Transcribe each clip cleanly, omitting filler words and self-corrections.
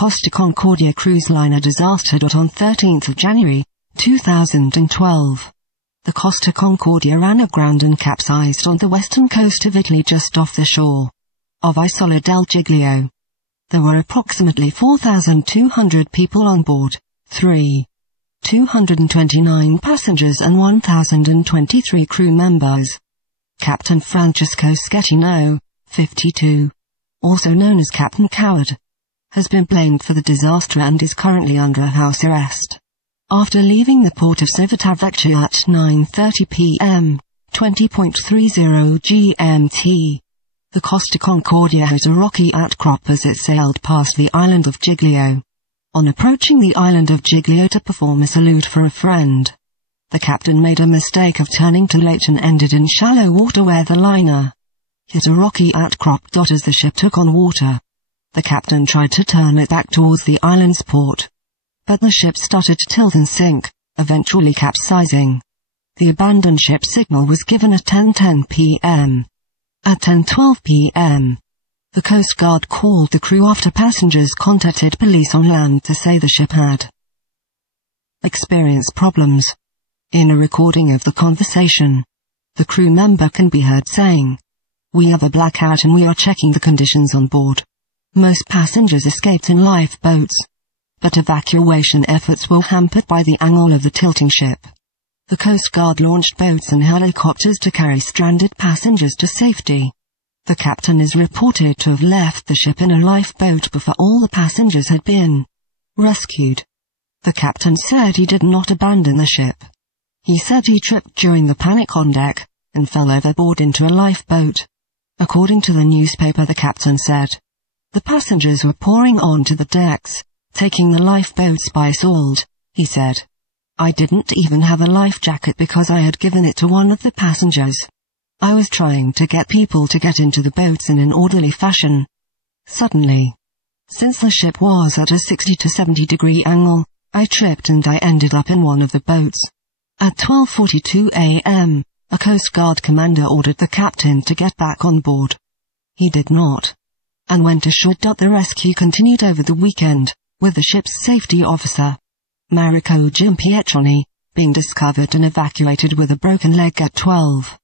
Costa Concordia cruise liner disaster. On 13th of January, 2012. The Costa Concordia ran aground and capsized on the western coast of Italy just off the shore of Isola del Giglio. There were approximately 4,200 people on board, 229 passengers and 1,023 crew members. Captain Francesco Schettino, 52, also known as Captain Coward, has been blamed for the disaster and is currently under house arrest. After leaving the port of Civitavecchia at 9:30 p.m., 20.30 GMT, the Costa Concordia hit a rocky outcrop as it sailed past the island of Giglio. On approaching the island of Giglio to perform a salute for a friend, the captain made a mistake of turning too late and ended in shallow water where the liner hit a rocky outcrop. As the ship took on water, the captain tried to turn it back towards the island's port, but the ship started to tilt and sink, eventually capsizing. The abandoned ship signal was given at 10:10 p.m. At 10:12 p.m., the Coast Guard called the crew after passengers contacted police on land to say the ship had experienced problems. In a recording of the conversation, the crew member can be heard saying, "We have a blackout and we are checking the conditions on board." Most passengers escaped in lifeboats, but evacuation efforts were hampered by the angle of the tilting ship. The Coast Guard launched boats and helicopters to carry stranded passengers to safety. The captain is reported to have left the ship in a lifeboat before all the passengers had been rescued. The captain said he did not abandon the ship. He said he tripped during the panic on deck and fell overboard into a lifeboat. According to the newspaper, the captain said, "The passengers were pouring onto the decks, taking the lifeboats by assault," he said. "I didn't even have a life jacket because I had given it to one of the passengers. I was trying to get people to get into the boats in an orderly fashion. Suddenly, since the ship was at a 60 to 70 degree angle, I tripped and I ended up in one of the boats." At 12:42 a.m., a Coast Guard commander ordered the captain to get back on board. He did not, and went ashore. The rescue continued over the weekend, with the ship's safety officer, Marico Gimpietroni, being discovered and evacuated with a broken leg at 12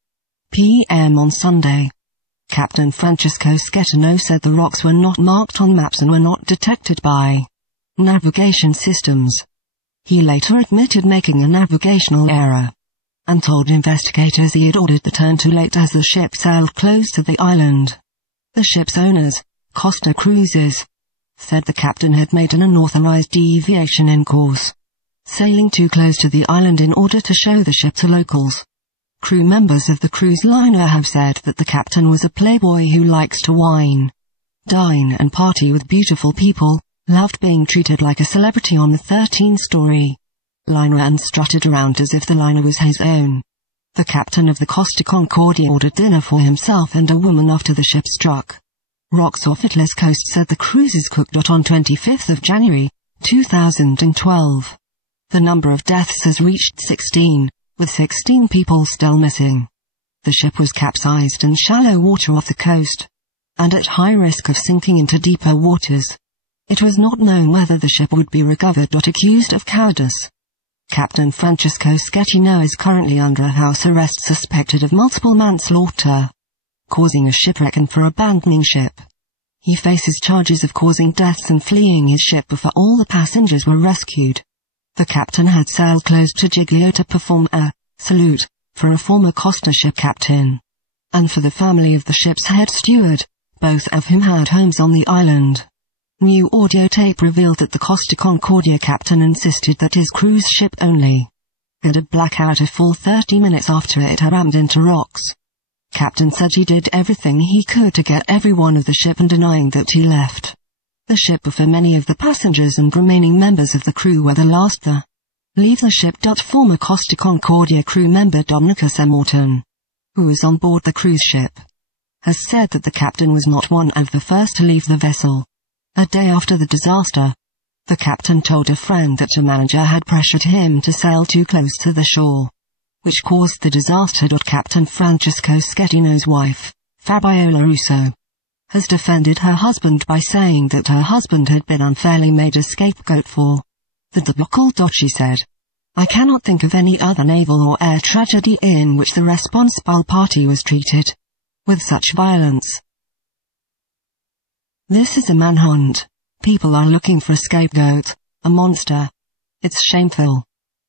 p.m. on Sunday. Captain Francesco Schettino said the rocks were not marked on maps and were not detected by navigation systems. He later admitted making a navigational error, and told investigators he had ordered the turn too late as the ship sailed close to the island. The ship's owners, Costa Cruises, said the captain had made an unauthorized deviation in course, sailing too close to the island in order to show the ship to locals. Crew members of the cruise liner have said that the captain was a playboy who likes to wine, dine and party with beautiful people, loved being treated like a celebrity on the 13-story liner and strutted around as if the liner was his own. The captain of the Costa Concordia ordered dinner for himself and a woman after the ship struck rocks off Italy's coast, said the cruise's cook. On 25th of January, 2012. The number of deaths has reached 16, with 16 people still missing. The ship was capsized in shallow water off the coast, and at high risk of sinking into deeper waters. It was not known whether the ship would be recovered. Accused of cowardice, Captain Francesco Schettino is currently under house arrest, suspected of multiple manslaughter, causing a shipwreck, and for abandoning ship. He faces charges of causing deaths and fleeing his ship before all the passengers were rescued. The captain had sailed close to Giglio to perform a salute for a former Costa ship captain, and for the family of the ship's head steward, both of whom had homes on the island. New audio tape revealed that the Costa Concordia captain insisted that his cruise ship only had a blackout a full 30 minutes after it had rammed into rocks. Captain said he did everything he could to get everyone of the ship and denying that he left the ship before many of the passengers and remaining members of the crew were the last to leave the ship. Former Costa Concordia crew member Dominica Morton, who was on board the cruise ship, has said that the captain was not one of the first to leave the vessel. A day after the disaster, the captain told a friend that a manager had pressured him to sail too close to the shore, which caused the disaster. Captain Francesco Schettino's wife, Fabiola Russo, has defended her husband by saying that her husband had been unfairly made a scapegoat for the debacle. She said, "I cannot think of any other naval or air tragedy in which the responsible party was treated with such violence. This is a manhunt. People are looking for a scapegoat, a monster. It's shameful."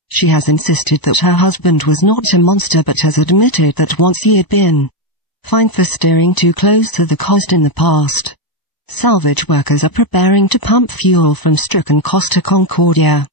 She has insisted that her husband was not a monster but has admitted that once he had been fined for steering too close to the coast in the past. Salvage workers are preparing to pump fuel from stricken Costa Concordia.